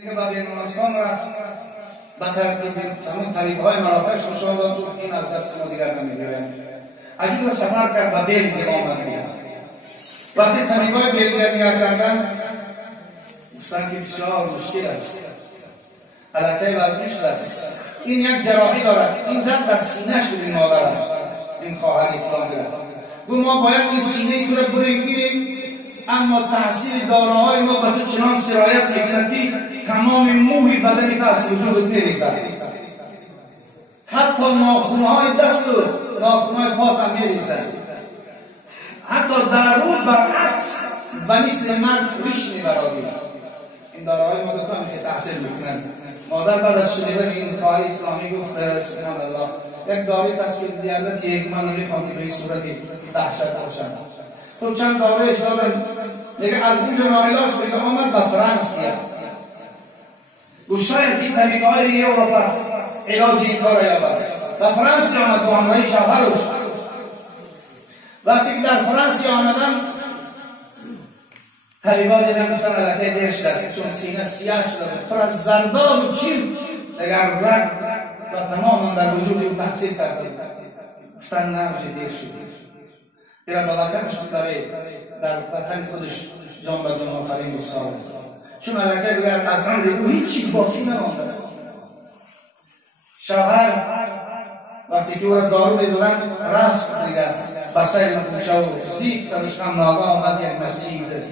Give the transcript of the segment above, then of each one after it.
دیگه با بیرونستان رفت با تمام طریق‌های مراکش مشاهده گفت این از دست ما دیگر نمیگیرم. عجیب سفر کرد با بلگیه آمد میاد. وقتی طریق‌های بلگیه نگاه کردن گفتن که بسیار مشکل است. علکه وزنش است. این یک جراحی دارد. این در سینه شد این مادر این خواهر اسلام دارد. گفت ما باید این سینه تو را بگیریم اما تاثیر داروهای ما به تو چنان سرایت میکند که تمام موی بدن تو از وجودت میریزد. حتی ناخن‌های دست و ناخن‌های پات هم میریزد. حتی دارو برعکس و مثل مرد ریش میبرابی. این داروهای ما به تو هم که تاثیر میکنند. مادر بعد از شنیدن این خواهر اسلامی گفت سبحان الله یک داروی تشکیل دیالت یک من نمیخوام به این صورتی دهشت باشم. تو چند دارویش دادن دیگه از اونجا ناعلاج بگه آمد به فرانسه و شاید این طریقه‌های اروپا علاج این کار یابد. به فرانسه آمد با همراهی شوهرش. وقتی که در فرانسه آمدن طبیبا دیدن گفتن علکه دیر شده است چون سینه سیاه شده پر از زرداب و چین دیگر رگ و تماما در وجود او تحصیل کرده. گفتن نمیشه دیر شده. دیگر باباکرش برای در وطن خودش جان به جان آفرین بسیار چون علکه بگر از عمر او هیچ چیز باقی نمانده است. شوهر وقتی که او را دارو می‌زدن رفت دیگر بسای مسجد و زید سرش هم ناگاه آمد یک مسجد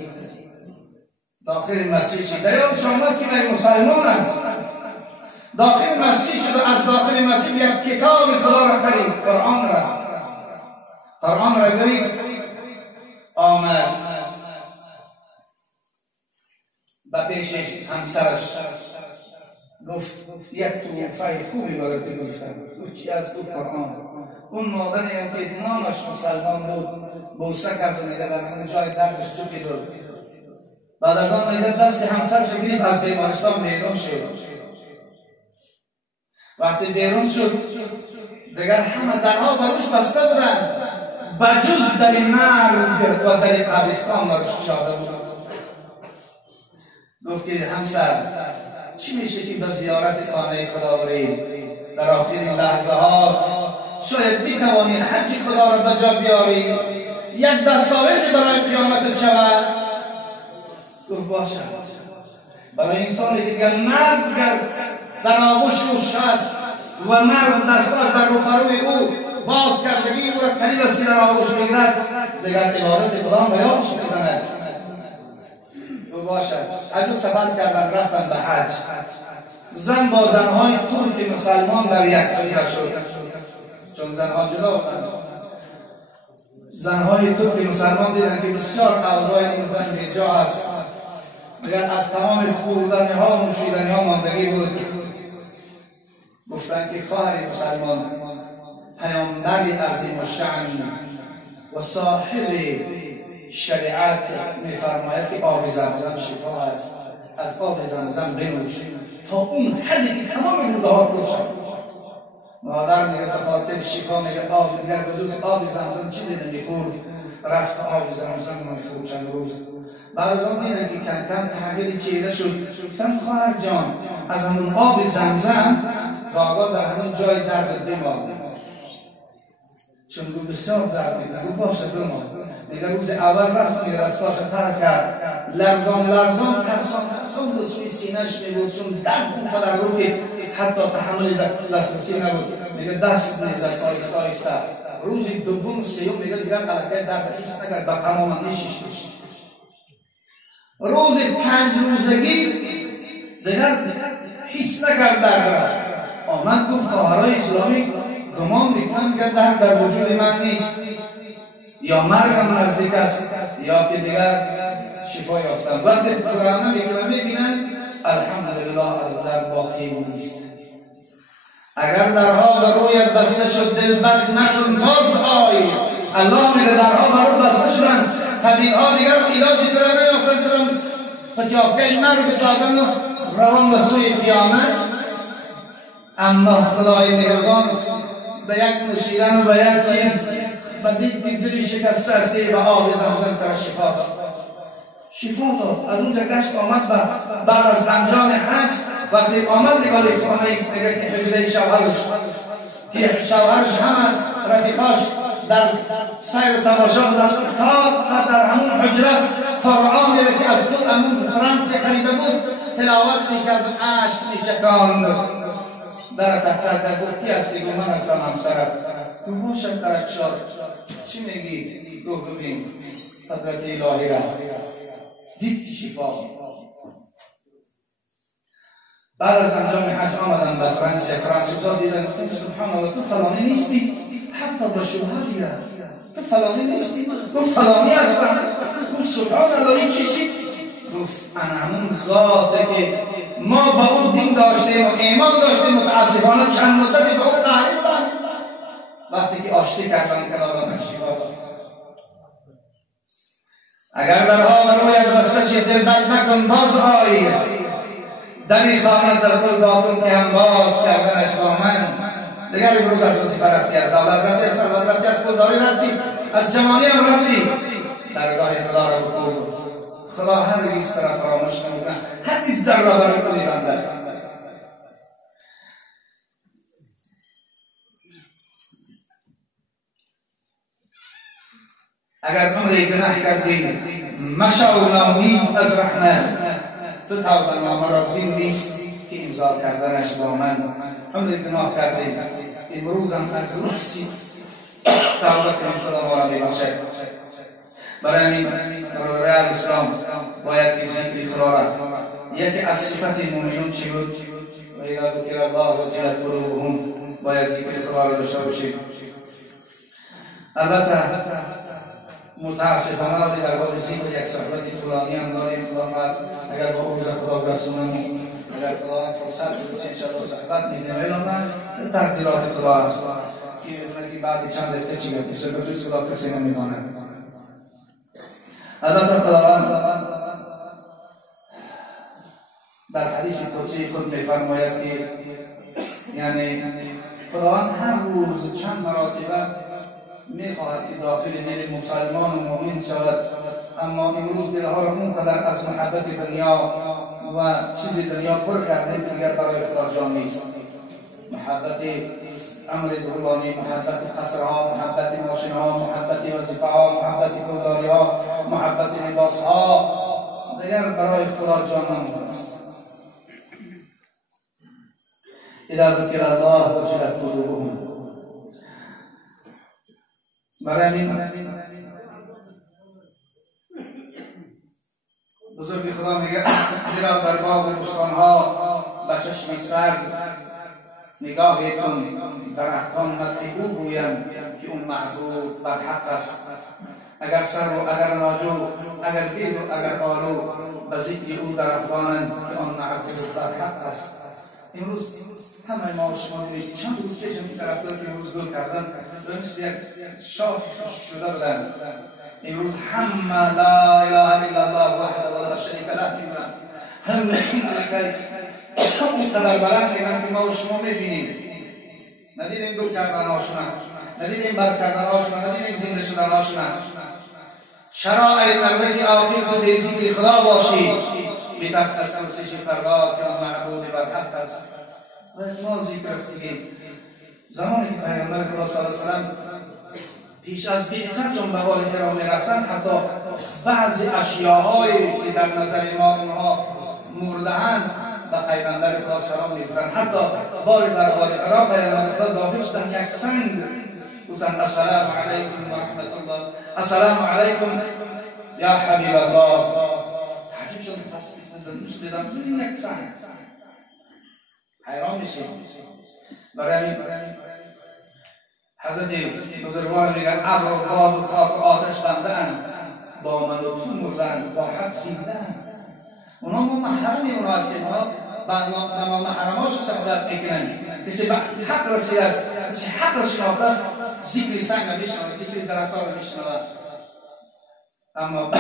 داخل مسجد شد. در اون شامت که من مسلمان است داخل مسجد شد و از داخل مسجد یک کتاب خدا را خرید قرآن را گرفت آمد و پیش همسرش گفت یک توفه خوبی برای تو گرفتم. چی از تو قرآن. اون مادری هم که نامش مسلمان بود بوسه کرد و میگه در من جای دردش چوکی بود. بعد از آن میگه دست همسرش گرفت از بیمارستان بیرون شد. وقتی بیرون شد دیگر همه درها بروش بسته بودن بجز در مرگ و در قبرستان بروش شاده بود. گفت که همسر چی میشه که به زیارت خانه خدا برید در آخرین لحظات شاید میتوانی حج خدا را به جا بیاری یک دستاویزی برای قیامت شود. گفت باشه. برای انسانی که دیگر مرگ در آغوش روش هست و مرگ دستاش در روبروی او باز کردگی او را قریب است که در آغوش میگیرد دیگر عبادت خدا به یادش میزند. باشد از سفر کردن رفتن به حج. زن با زنهای ترک مسلمان در یک دنیا شد چون زنها جدا بودند. زنهای ترک مسلمان دیدن که بسیار اوضاع این زن بیجا است. دیگر از تمام خوردنی ها و نوشیدنی ها ماندگی بود. گفتن که خواهر مسلمان پیامبری عظیم الشأن و صاحب شریعت میفرماید که آب زمزم شفا است. از آب زمزم بنوش تا اون حدی که تمام روده ها روشن. مادر میگه به خاطر شفا میگه آب دیگر به جز آب زمزم چیزی نمیخورد. رفت آب زمزم نمیخورد چند روز. بعد از آن دیدن که کم کم تغییر چهره شد. گفتم خواهر جان از همون آب زمزم گاگا در همون جای درد بمان چون رو بسیار درد میکنه. رو باشه بمان میگه روز اول رفت میگه دستاش تر کرد لرزان ترسان به سوی سینهش میبود چون درد اون قدر بود که حتی تحمل دسترسی نبود. میگه دست میزد آیسته. روز دوم سیوم میگه دیگر علکه درد حس نکرد و تماما نیشش. روز 5 روزگی دیگر حس نکرد درد. آمد گفت خواهرای اسلامی گمان میکنم که درد در وجود من نیست یا مرگم نزدیک است یا که دیگر شفا یافتم. وقتی قرآن میبینن الحمدلله از در باقی نیست. اگر درها بر رویت بسته شد دلبر نشد باز آی. الله میگه درها بر روی بسته شدن طبیعا دیگر علاجی تو را نیافتن تو را پچافکش مرگ دادن و روان به سوی قیامت. اما خدای مهربان به یک نوشیدن و به یک چیز به دلی شکسته است و آب زمزم تر شفا داد. شفا داد. از اونجا گشت آمد بعد از انجام حج وقتی آمد نگاه خانه میگه که حجره شوهرش که شوهرش همه رفیقاش در سیر تماشا تا در همون حجره قرآن که از تو همون فرانسه خریده بود تلاوت میکرد و عشق میچکاند. در تحت بود کی هستی؟ گو من هستم همسرت. گو باشد درکشار چی میگی؟ گو ببین قدرت الهی را دید که شفا. بعد از انجام حج آمدن به فرانسوزا دیدن سبحان الله تو فلانی نیستی؟ حتی با شوهریه تو فلانی نیستی؟ گفت فلانی هستم. گفت سبحان الله این چیزی؟ گفت انا همون ذاته که ما با اون دین داشتیم و ایمان داشتیم متاسفانه چند مدتی به اون تعریف داریم. وقتی که آشتی کردن کناران شفا داد. اگر درها رویت بسته شد دل بد مکن باز آی دمی خانه تقبل باکن که هم باز کردنش با من. دیگر امروز از وظیفه رفتی، از دولت رفتی، از ثروت رفتی، از پولداری رفتی، از جوانی هم رفتی. درگاه خدا را بکن. خدا هر چیز طرف فراموش نمیکنه. هر چیز در را برای تو میبنده. اگر عمری گناه کردی مشو نامید از رحمت تو توبه نامه را بنویس که امضا کردنش با من. عمری گناه کردی امروز هم از روسی توبه کنیم خدا ما را میبخشد. برای همین برادران اسلام باید که ذکر خدا را یکی از صفت مومنون چی بود؟ و اذا ذکر الله وجلت قلوبهم باید ذکر خدا را داشته باشید. البته متاسفانه در حال ذکر یک صحبت فلانی هم داریم خداوند اگر با روز خدا برسونیم اگر خدا فرصت بده انشاءالله صحبت می‌کنیم. تقدیرات خدا است که بعد چند دقیقه چی بشه به جز خدا کسی نمی‌داند. البته خداوند در حدیث قدسی خود می‌فرماید که یعنی خداوند هر روز چند مرتبه می‌خواهد که داخل دل مسلمان و مؤمن شود، اما امروز دلها را اونقدر از محبت دنیا و چیز دنیا پر کرده که دیگر برای خدا جا نیست. محبت امر دولانی، محبت قصرها، محبت ماشینها، محبت وظیفه‌ها، محبت پولداری‌ها، محبت لباسها دیگر برای خدا جا نمی‌گیرد. اذا ذکر الله وجلت قلوبهم. برای همین بزرگ خدا میگه زیرا بر باغ و بستان‌ها به چشم سرد نگاهتون درختان مدعو گویند که اون محبوب بر حق است. اگر سر و اگر ناجو، اگر بید و اگر آلو به ذکر او درختانند که آن محبوب بر حق است. امروز همه ما و شما چند روز پیش این طرفدار که امروز گل کردن مثل یک شاخ شده بودن. امروز همه لا اله الا الله وحده ولا شریک له میگن. همه اونقدر بلند میگن که ما و شما میبینیم. ندیدیم گل کردنهاشون، ندیدیم بر کردنهاشون، ندیدیم زنده شدنهاشون. چرا ای مردی عاقل تو به ذکر خدا باشی بتفت از پرسش فردا که آن معبود بر حق است. و ما ذکر کنیم زمانی که پیامبر خدا صلی الله علیه و سلم پیش از بعثت چون به غار حرا میرفتن حتی بعضی اشیاءهایی که در نظر ما اونها مورده‌اند به پیغمبر خدا سلام می‌گفتند. حتی باری در غار حرا پیامبر خدا داخل شدن یک سنگ گفتن السلام علیکم و رحمت الله، السلام علیکم یا حبیب الله. حبیب شد پس دوست دیدم این یک سنگ حیران میشیم. برای حضرت بزرگوار میگن ابر و باد و خاک و آتش بنده‌اند با من و تو مردن با حق زینده‌اند. اونا ما محرمی اونا هست که ما محرماش رو صحبت میکنن. کسی حق رسیده است، کسی حق را شناخته است، ذکر سنگ را میشنود، ذکر درخت‌ها را میشنود. اما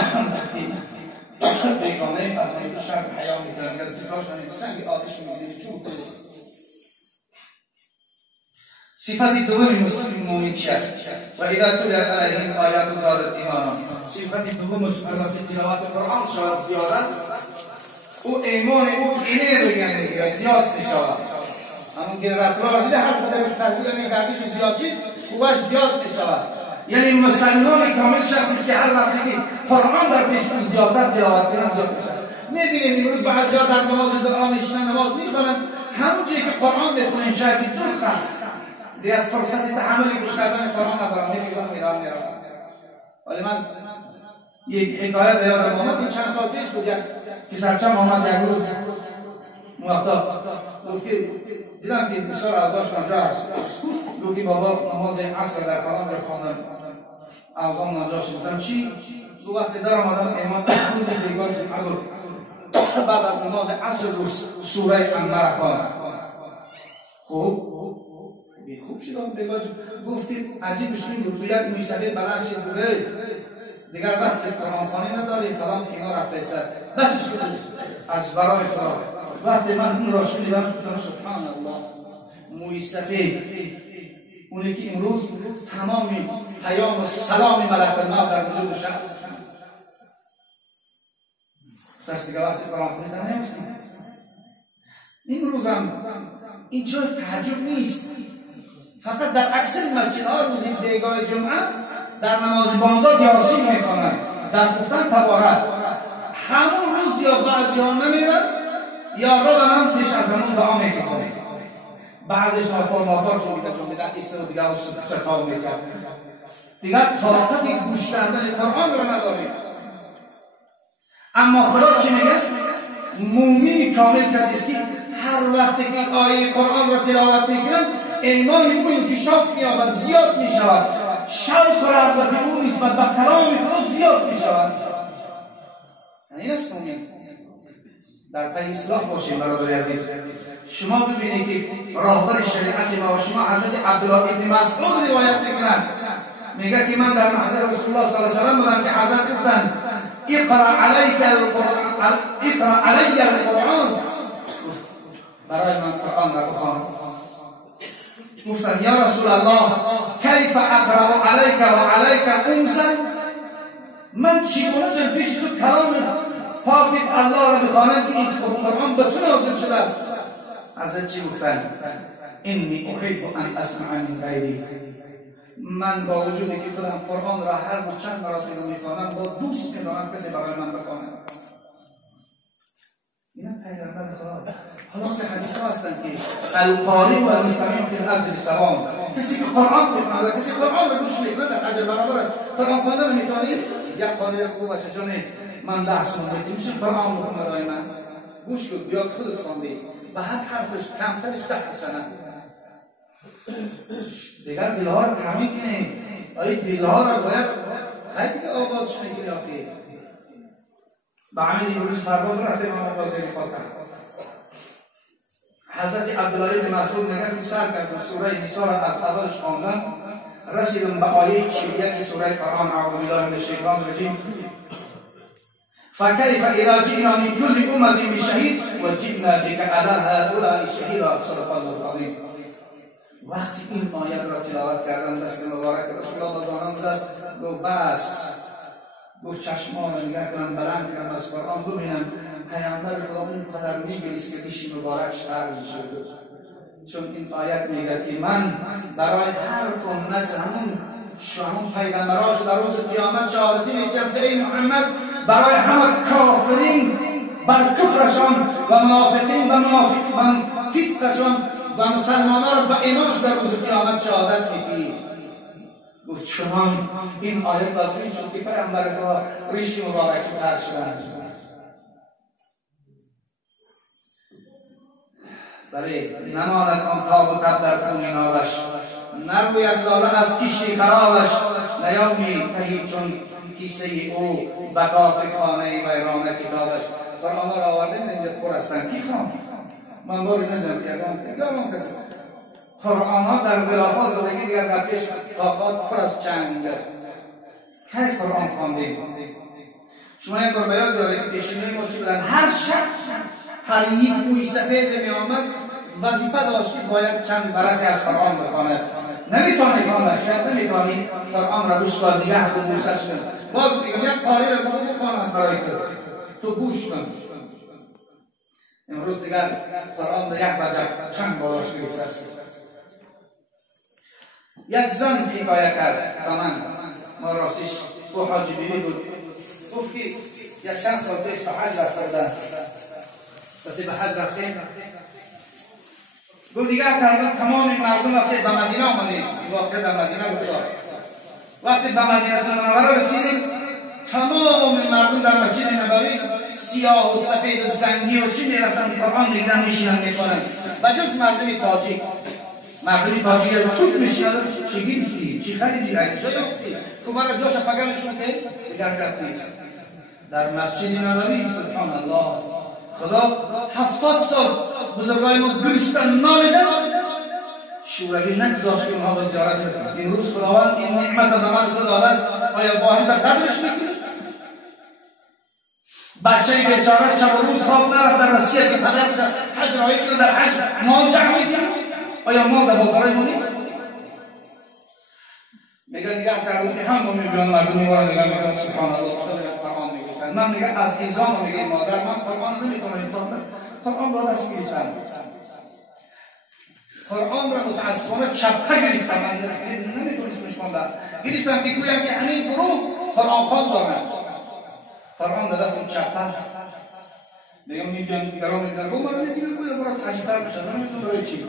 بیگانه از من شرم حیا میکنن اگر ذکرهاش نمید سنگ آتش رو میگیرید چوب. صفت دوم مومن چی است؟ و اذا تلیت علیهم آیات زادت ایمانا. صفت دومش البته تلاوت قرآن شود زیادت او ایمان او اینه رو میگیرد میگه زیاد میشود. همون گرفتار دیده هر قدر تربیت نگردش زیاد شد خوبش زیاد میشود. یعنی مسلمان کامل شخصی که هر وقتی که قرآن در پیش او زیادتر تلاوت کنه زیاد میشود. میبینید امروز بعضی‌ها در نماز دعا میشنن نماز میخونن همون جایی که قرآن بخونن شاید جور خند دیگه فرصت تحمل گوش کردن قرآن ندارم میخوام میرم ولی من یک حکایت یادم آمد این چند سال پیش بود یک پسرچم آمد یک روز موقتا گفت که دیدم که بسیار اوضاعش ناجا است گفت که بابا نماز عصر در قرآن را خواندم اوضاع ناجا شد گفتم چی؟ دو وقت در آمدم امام روز دیگار بعد از نماز عصر سوره انبر خواندم خوب شدم بگاه گفتیم عجیبش این دو یک موسیقی بلند شد دیگر وقتی قرآن خوانی نداری فلان کنار رفته است بسش کنید از برای خدا وقتی من اون را شنیدم گفتم سبحان الله موسیقی اونی که امروز تمام پیام و سلام ملک الموت در وجودش هست دست دیگر وقتی قرآن خوانی نمی‌شنید امروز هم این جای تعجب نیست فقط در اکثر مسجدها روز بیگاه جمعه در نماز بامداد یاسین میخوانند در گفتن تبارک همون روز یا بعضی‌ها نمیرن یا رب هم پیش از همون دعا میکنند بعضیش مافار چون میدن ایسته و دیگر سکاو میکرد دیگر طاقت گوش کردن قرآن را نداریم اما خدا چی میگه؟ مومن کامل کسی است که هر وقت که آیه قرآن را تلاوت میکنند ایمان او انکشاف می‌یابد زیاد می‌شود شوق و رغبت او نسبت به کلام خدا زیاد می‌شود این است مومن در پی اصلاح باشیم برادر عزیز شما ببینید که راهبر شریعت ما و شما حضرت عبدالله ابن مسعود روایت می‌کنند میگه که من در محضر رسول الله صلی الله علیه و سلم بودم که حضرت گفتند اقرأ علی القرآن برای من قرآن را بخوان گفتن یا رسول الله کیف اقرأ علیک و علیک انزل من چگونه در پیش تو کلام پاک الله را بخوانم که این قرآن به تو نازل شده است حضرت چی گفتن انی احب ان اسمع من غیری من با وجودی که خودم قرآن را هر روز چند مراتب میخوانم با دوست میدارم کسی برای من بخواند اینا پیغمبر خدا حالا که حدیث ها هستن که القاری و المستمع فی الارض بسلام کسی که قرآن بخواند کسی قرآن را گوش میکنه در اجر برابر است قرآن خواندن میتونید یک قاری خوب بچه جان من 10 سال میشه قرآن بخونه برای من گوش کن یا خودت خواندی و هر حرفش کمترش 10 حسنه دیگر دلها را تمیز کنید آیا دلها را باید خیلی که آبادش میکنی آخیر با همین امروز فرمان رفته امام بازاری خاطر حضرت عبدالله بن مسعود میگه که سر کردم سوره نساء را از اولش خواندم رسیدم به آیه 41 سوره قرآن اعوذ بالله من الشیطان الرجیم فكيف اذا جئنا من كل امه بشهيد وجئنا بك على هؤلاء شهيدا صدق الله العظیم وقتی این آیه را تلاوت کردم دست مبارک رسول الله بزانم زد گفت بس گفت چشمان را نگاه کنم بلند کنم از قرآن ببینم پیامبر خدا اینقدر میگریست که پیش مبارک شرح شد چون این آیت میگه که من برای هر امت همون پیغمبراش در روز قیامت شهادتی میتیم که ای محمد برای همه کافرین بر کفرشان و منافقین و فسقشان و مسلمانان را به ایمانش در روز قیامت شهادت میدی گفت چنان این آیت نازل شد که پیامبر خدا ریش مبارک شد شدند ولی نماند آن تاب و تب در خون نالش نروید لاله از کشتی خرابش نیامی تهی چون کیسه او بکاق خانه ویران کتابش قرآن را آوردن اینجا پر هستن کی خوان من باری ندارم کردم کسی قرآن ها در غلافات زدگی دیگر در پیش طاقات پر از چنگ کی قرآن خواندیم شما یک بار بیاد بیاره که پیشینه ما چی بودن هر شخص هر یک موی سفید می آمد وظیفه داشت که باید چند برکه از قرآن بخواند نمیتونی خواند شاید نمیتونی قرآن را گوش کن نگه کن گوشش کن باز میگم یک قاری را بخواند برای تو گوش کن امروز دیگر قرآن در یک وجه چند باراش گرفته است. یک زن حکایه کرد به من، ما راستش او حاجی بیبی بود، گفت که یک چند سال پیش به حج رفته بودن. وقتی به حج رفتیم گفت دیگر تمام مردم وقتی به مدینه آمدیم، واقع در مدینه بود، وقتی به مدینه منوره رسیدیم تمام مردم در مسجد نبوی سیاه و سفید و زنگی و چی میرفتن قرآن میگیرن میشینن میخوانن و جز مردمی تاجیک توت میشینن. چی گرفتی؟ چی خریدی؟ اینجا یافتی؟ تو برای جاش پگرشون که دیگر گفت نیست. در مسجد نبوی سبحان الله خدا 70 سال بزرگای ما گرستن نامیدن، شوروی نگذاشت که اونها با زیارت بکنند. امروز خداوند این نعمت به من تو داده است، آیا با هم در قدرش میکنی؟ بچه بیچاره شب و روز خواب نرفت در وصیت که پدر حج رایی کنه، در حج مال جمع میکنه. آیا مال در بازارای ما نیست؟ میگه نگاه کردم که هم با میلیون مردم میوارن نگاه میکنم سبحان الله قرآن میگفتن. من میگه از ایزان میگه مادر من قرآن نمیکنم، قرآن باید از گرفتن. قرآن را متاسفانه چپه گرفتن، من نمیتونستمش خوندن. گرفتن که گویم که همین گروه قرآن خوان دارن، قرآن در دست چپه. میگم میگم دیگران میگن گو مرا نمیگم گویا برای تجیبتر بشن، من نمیتونم برای چی.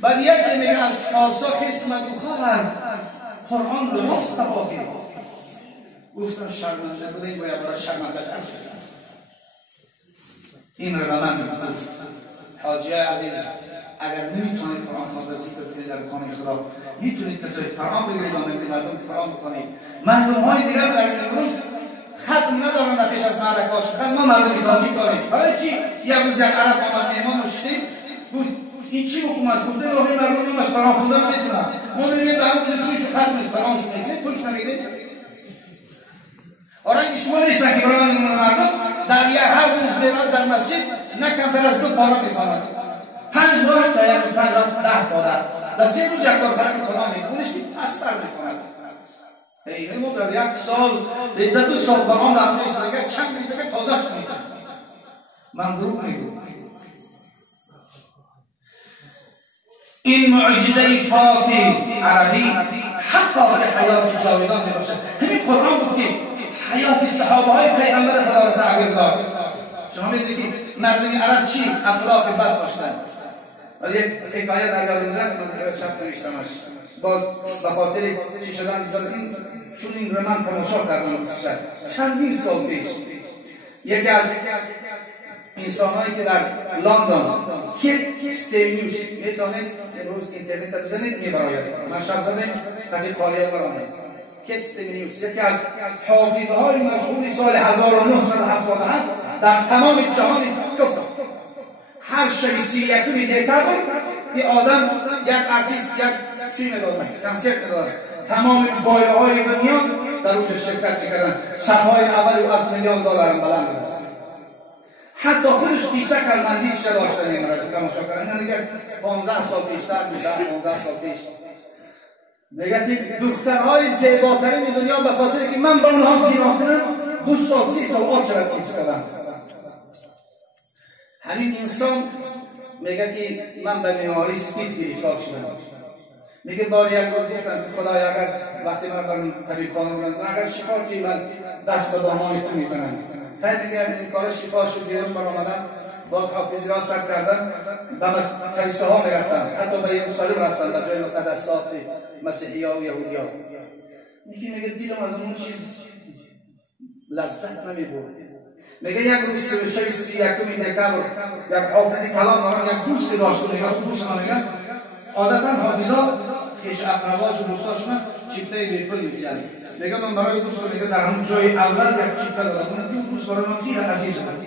بعد یکی میگه از فارسا خیست اومد و خواهر قرآن درست تفاصیل گفتم شرمنده بوده، این باید برای شرمنده تر شد. این رو به من گفت حاجی عزیز اگر نمیتونید قرآن خوان رسید کنید در خانه خدا، میتونید کسای قرآن بگیرید و مگه مردم قرآن بخونید. مردم های دیگر در امروز ختم ندارن در پیش از معرکاش، ما مردمی تاجیک داریم. برای چی؟ یک روز یک عرب آمد مهمان مشتیم بود این چی حکومت گفته راهی مردم نماش قرآن خوندن نمیتونن، ما داریم در همون تویشو ختمش قرآنشو میگیرید پولش نمیگیرید. آرنگ شما نیستن که برای مردم در یه هر روز میرن در مسجد نه کمتر از 2 پارا میخوانند، 5 بار در یک روز 5 بار 10 بار در 3 روز یک بار قرآن میخونش که پستر میخوانند. این ما در 1 سال 2 سال قرآن در پیش دیگه چند دیگه تازه شد. من دروغ میگم. این معجزه پاک عربی حقا برای حیات جاودان میباشد. همین قرآن بود که حیات صحابه های پیغمبر خدا را تغییر داد. شما میدونید که مردم عرب چی اخلاق بد داشتن. ولی یک حکایت اگر میزنم من دیگه شب نوشتمش باز به خاطر چی شدن این چون این رو من تماشا کردم چندین سال پیش یکی از انسان‌هایی که در لندن کیستینیوس میتونید امروز اینترنت بزنید میبراید، من شب زدم تحقیق قاریه برامه کیستینیوس یکی از حافظهای مشهور سال 1977 در تمام جهان کفر هر شیسی یکی میده بود این آدم یک ارتیست یک چی میداد مثل کنسرت میداد، تمام بایه های دنیا در اوج شرکت میکردن، صفحای اول از $1,000,000 هم بلند میرسید. حتی خودش قیصه کرد من لیست داشتن این را که تماشا کردن. من دیگه 15 سال پیشتر بود، 15 سال پیش دیگه که دخترهای زیباترین دنیا به خاطر که من با اونها زینا کنم 2 سال 3 سال آب شرط ایستادم. همین انسان میگه که من به بیماری سپید گرفتار شدم. میگه بار یک روز گفتم خدای اگر وقتی من برم طبیب خانم بودم اگر شفا که من دست به دامان تو میزنم خیلی دیگه این کار شفا شد بیرون بر آمدم باز حافظی را سر کردم و کلیسه ها میرفتم حتی به یروشلم رفتم به جای مقدسات مسیحی ها و یهودی ها. میگه دیدم از اون چیز لذت نمیبرد. میگه یک روز 31 دکتر یک حافظی کلام دارم یک دوستی داشت نگاه دوست ما میگه عادتا حافظا خیش اقرباش و دوستاشون چیپته بیپل می‌زنن. میگه من برای دوست میگه در اون جای اول یک چیپته دادم اون دوست برای من خیلی عزیز بود.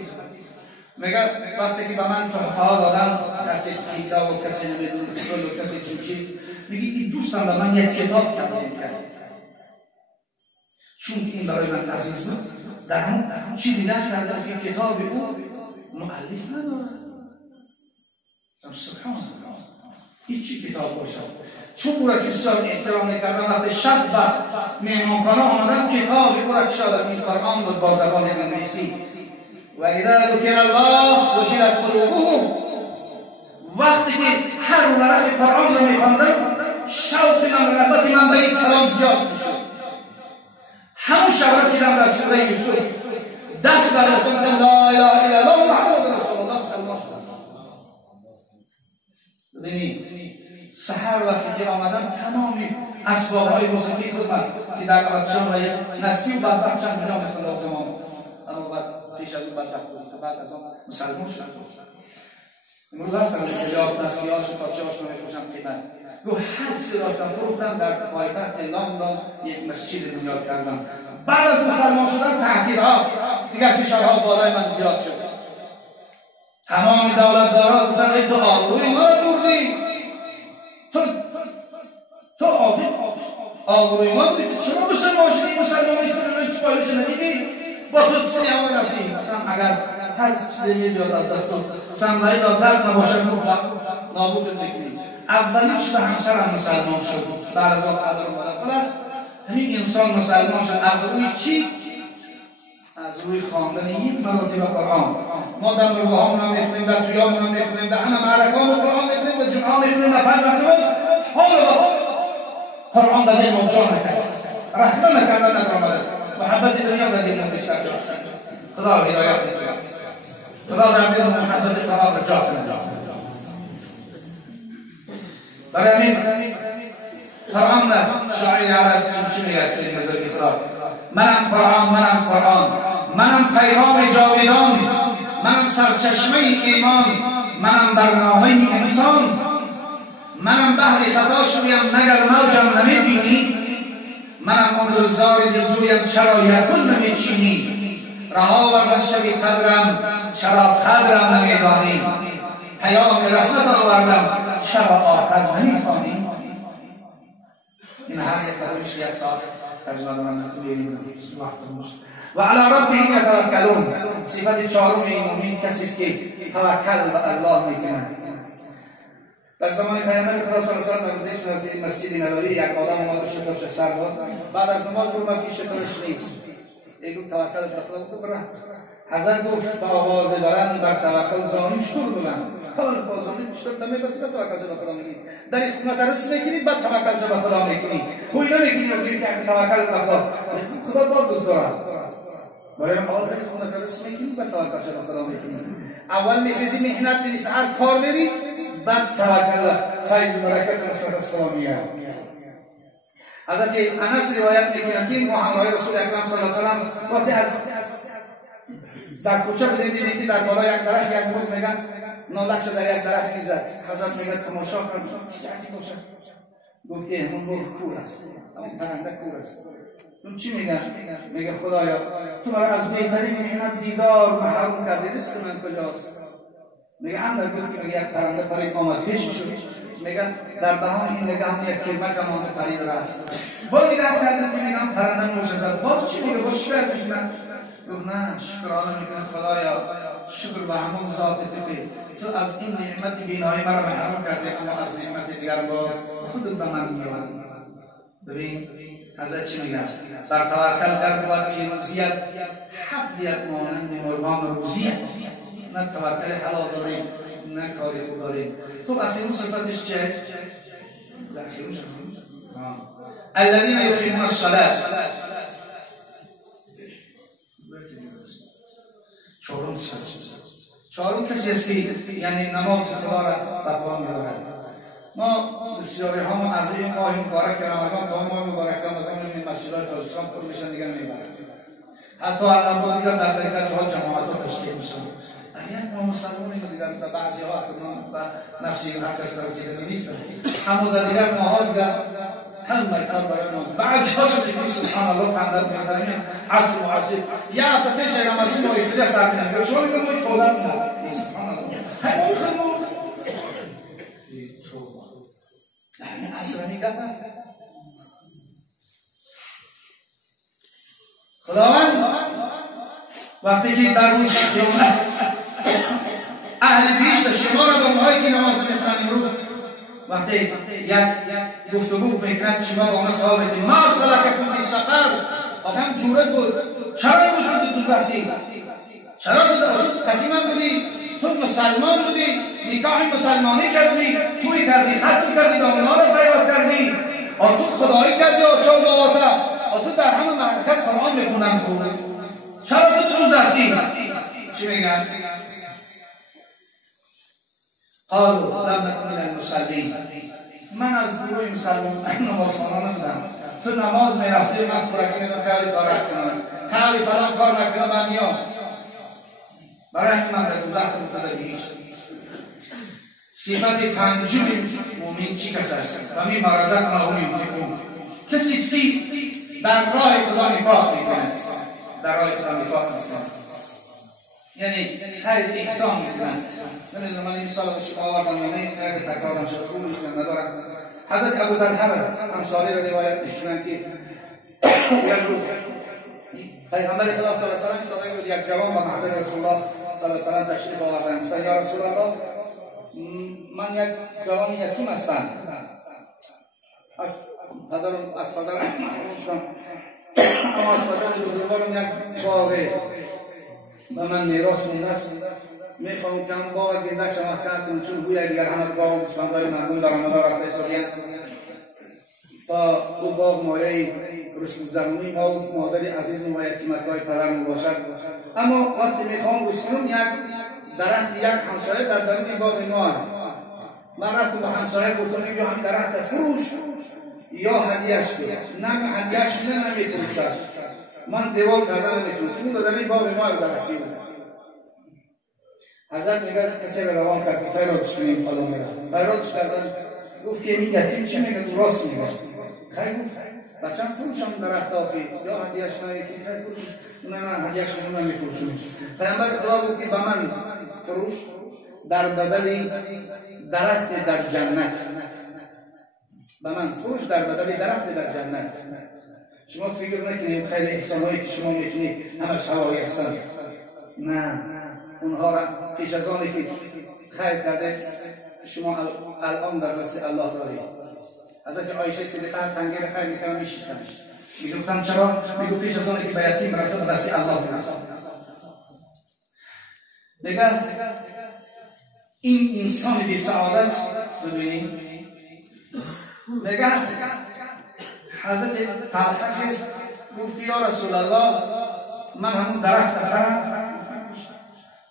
میگه وقتی که به من تحفه دادم کسی کتاب و کسی نمیدونه و کسی چیز میگه این دوستم به من یک کتاب تقدیم کرد چون این برای من عزیز بود. در همون چی دیدن کردن که کتاب او مؤلف نداره. سبحان الله هیچی کتاب باشد چون او را که بسیار احترام نکردن وقتی شب و مهمانخانه آمدن کتاب او را کشادن این قرآن بود با زبان انگلیسی و اذا ذکر الله وجلت قلوبهم. وقتی که هر ورق قرآن رو میخواندم شوق من رغبت من به این کلام زیاد میشد. همون شب رسیدم در سوره یوسف دست بر دست می‌دم لا اله الا الله محمد رسول الله مسلمان شدم. ببینید سحر وقتی که آمدم تمامی اسباب‌های موسیقی خودم که در قبطشان و نسبی و بعد چند میلیون مثل الله تمام اما بعد پیش از اون بدبخت بود بعد از آن مسلمان شدم. امروز هستم که یاد نسیه‌هاش و پادشاهاش رو می‌فروشم قیمت رو هر چیزی داشتم فروختم. در پایتخت لندن یک مسجد بنیاد کردم. بعد از مسلمان شدن تحقیرها دیگر فشارها بالای من زیاد شد. تمام دولتدارا گفتن ای تو آبروی ما بردی، تو آبروی ما بودی، تو چرا مسلمان شدی؟ مسلمان شدی هیچ پایلش ندیدی؟ با تو چیزی همه رفتی. اگر هر چیزی یه جا از دست تنبایی را درد نباشد نابود نکنی. اولیش به همسرم مسلمان شد. بعد از آن قدر و مدفل است همین انسان مسلمان شد. از روی چی؟ از روی خواندن یک مراتب قرآن. ما در روح همون هم میخونیم، در تویامون هم میخونیم، در همه معرکان و قرآن میخونیم، در جمعه میخونیم، در پنج نماز قرآن در دل ما جا نکرد، رحمه نکردن نکرد است. محبت دنیا در دل ما بیشتر جا خدا هدایت میکنه. خدا در دل محبت قرآن را جا کنه. برای همین قرآن شاعر عرب چی میگه چی نظری خدا؟ منم قرآن، منم پیغام جاودان، منم سرچشمه ایمان، منم برنامه انسان، منم بحر خطا شدیم مگر موجم نمیبینی، منم اون گلزار دلجویم چرا یکون نمیچینی، رها بردن شبی قدرم چرا قدرم نمیدانی، پیام رحمت آوردم چرا آخر نمیخوانی. این هر یک کلمش یک ساعت ترجمه دارم و علی ربهم یتوکلون. صفت چهارم این مومن کسی است که توکل به الله میکنه. در زمان پیامبر خدا صلی الله علیه و آله در مسجد نبوی یک آدم اومد شکرش سر باز بعد از نماز گفت که شکرش نیست. یک توکل به خدا تو برا حضرت گفت با آواز بلند بر توکل زانوش دور بلند. حالا با زانوش بیشتر نمی‌بسی به توکل به خدا میگی. در این خونه درس میکنی بعد توکل به خدا میکنی. کوی نمیگی که توکل به خدا. خدا باز داره. برای اول در خونه درس میکنی بعد توکل به خدا میکنی. اول میخیزی محنت کنی سر کار بری بعد توکل فیض و برکت رسول الله میاد. حضرت انس روایت میکنه که محمد رسول اکرم صلی الله علیه و آله وقتی از در کوچه بودیم دیدیم که در بالای یک درخت یک مرغ میگن نالکش در یک درخت میزد. حضرت میگه تماشا کن چه عجیب باشه. گفت که همون مرغ کور است، همون پرنده کور است. اون چی میگه؟ میگه خدایا تو مرا از بهترین نعمت دیدار محروم کردی، رزق من کجاست؟ میگه هم در گفت که یک پرنده پرید آمد پیش شد، میگن در دهان این نگاه یک کلمه کمان پرید رفت. با نگاه کردن که میگم پرنده موشه زد. باز چی میگه؟ باز شکر میکنه. گفت نه شکرانه میکنه خدایا شکر به همون ذات تو از این نعمت بینایی مرا محروم کرده اما از نعمت دیگر باز خود به من میاد. ببین حضرت چی میگه؟ بر توکل در بود پیروزیت حقیت مانند مرغان روزیت. نه توکل حلال داریم نه کاری خوب داریم. تو اخیرون صفتش چه؟ اخیرون صفتش الذین یقیمون الصلاة. چهارم کسی است که یعنی نماز خدا را برپا می‌دارد. ما بسیاری ها از این ماه مبارک رمضان تا ماه مبارک رمضان این مسجدهای تاجیکستان پر میشن دیگر میبرن. حتی الان با دیگر در دیگر جاها جماعت‌ها تشکیل میشن. اگر ما مسلمانی دیگر بعضی ها و نفسی حق است رسیدن نیستن. اما در دیگر ماها دیگر همه کار برای ما بعضی ها شد که سبحان الله فهمدن می‌کنیم عصر معاصر یا هفته پیش رمضان ما افتیده سر می‌نید شما میگن ما توبه می‌کنیم سبحان الله همون خدمت همین عصر میگن خداوند وقتی که در روز قیامت اهل بیشتر شما را به اونهایی که نماز می‌خوانند امروز وقتی یک گفتگو میکنند شما با آنها سوال میکنید ما سلککم فی سقر آدم جورت بود چرا امروز تو دوزخی چرا تو قدیما بودی؟ تو مسلمان بودی، نکاح مسلمانی کردی، توی کردی، ختم کردی، دامنها رو فریاد کردی، تو خدایی کردی آچار باباتا، تو در همه مملکت قرآن میخونم خوبی. چرا تو زدی؟ چی میگن؟ قالوا لم نكن من المصلين. من از گروه نمازخوانان بودم. تو نماز میرفتی من خوراکی میدم خیلی کارت کنم، خیلی فلان کار نکنم من میام. برای اینکه من در دوزخ متوجهش صفت پنجم مومن چی کس است؟ و می مرزت ناهمی فکرون کسی است که در راه خدا نفاق میکنه، در راه خدا نفاق میکنه، یعنی خیر احسان میکنه. نمیدونم من این مثال رو شما آوردم یا نه، اگه تکرارم شده خوب میکنم ندارم. حضرت ابو طلحه انصاری را روایت میکنن که یک روز پیغمبر خدا صلی الله علیه و آله ایستاده بود، یک جوان با محضر رسول الله صلی الله علیه و آله تشریف آوردن. گفتن یا رسول الله من یک جوان یتیم هستم، از پدرم محروم شدم، اما از پدر بزرگوارم یک باغ به من میراث مونده است. میخوام که اون باغ گندک شما کنم چون گویا دیگر همه باغ بسمندهای مردم در مدار رفته سالیان تا او باغ مایه رسل زمانی ما و مادری عزیز و یتیمک‌های پدرم باشد. اما وقتی میخوام بسکنم یک درخت یک همسایه در درون باغ ما من رفتم به همسایه گفتم یا همین درخت فروش یا هدیهش کن. نه هدیهش میده نه میفروشد. من دیوار کردن نمیتونم چون در این باغ ما درختی بود. حضرت میگه کسی به روان کرد که فیرادش کنیم فلان میگه فیرادش کردن. گفت که این یتیم چی میگه؟ تو راست میگه. خیلی گفت بچم فروشم درخت آفی یا هدیهش نگه که خیلی فروش نه هدیهش کنیم نمیفروشم. پیامبر خدا گفت که به من فروش در بدل درخت در جنت، به من فروش در بدل درخت در جنت. شما فکر نکنید خیلی احسانهایی که شما میکنید همش هوایی هستند. نه اونها را پیش از آنی که خیر کرده شما الان در دست الله دارید. حضرت عایشه صدیقه تنگیر خیر میکنم میشیشتمش میگفتم چرا؟ میگو پیش از آنی که به یتیم برسه به دست الله برسه. دیگر این انسان بی سعادت ببینید دیگر حضرت طلحه گفت یا رسول الله من همون درخت دارم.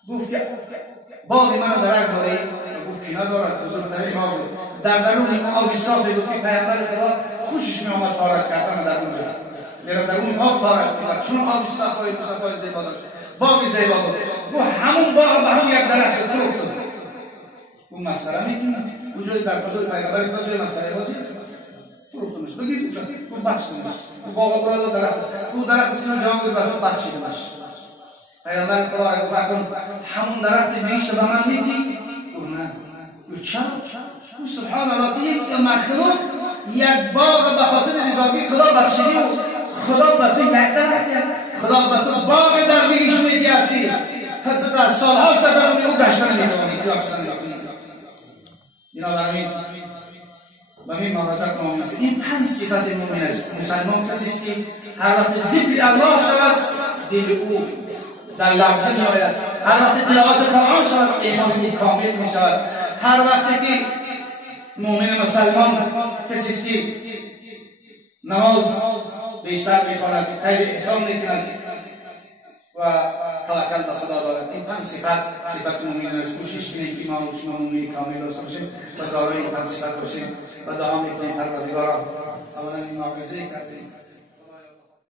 گفت که باقی من درخت داری؟ گفت که ندارد، بزرگترین باغ بود در درون آبی صافی. گفت که پیامبر خدا خوشش می آمد طهارت کردن در اونجا میرفت در اون آب طهارت میکرد چون آبی صافی زیبا داشت، باغی زیبا بود. گفت همون باغ به هم یک درخت فروخت بود. اون مسخره میکنه وجود در حضور پیغمبر خدا جای مسخره بازی است. فروختمش بگید اونجا اون بخشیدمش اون باغ برای درخت اون درخت سینو جوان بود به تو بخشیدمش. پیامبر خدا گفت همون درخت میشه به من میدی؟ گفت نه. گفت چرا؟ گفت سبحان الله که یک مخلوق یک باغ به خاطر رضایت خدا بخشیدی و خدا به تو یک درخت خدا به تو باغ در میش میدیدی حتی در سالهاش در درون او گشتن میکنی بنابراین و می مبارزت مؤمن. این پنج صفت مؤمن است. مسلمان کسی است که هر وقت ذکر الله شود دل او در لرزه می آید، هر وقت تلاوت قرآن شود ایمان کامل می شود، هر وقتی که مؤمن مسلمان کسی است که نماز بیشتر می خواند، خیر احسان می کند و توکل به خدا دارد. این پنج صفت مؤمن است. کوشش کنیم که ما و شما مؤمن کامل داشته باشیم و دارای این پنج صفت باشیم و دعا میکنیم پروردگارا اولا این معجزه کردیم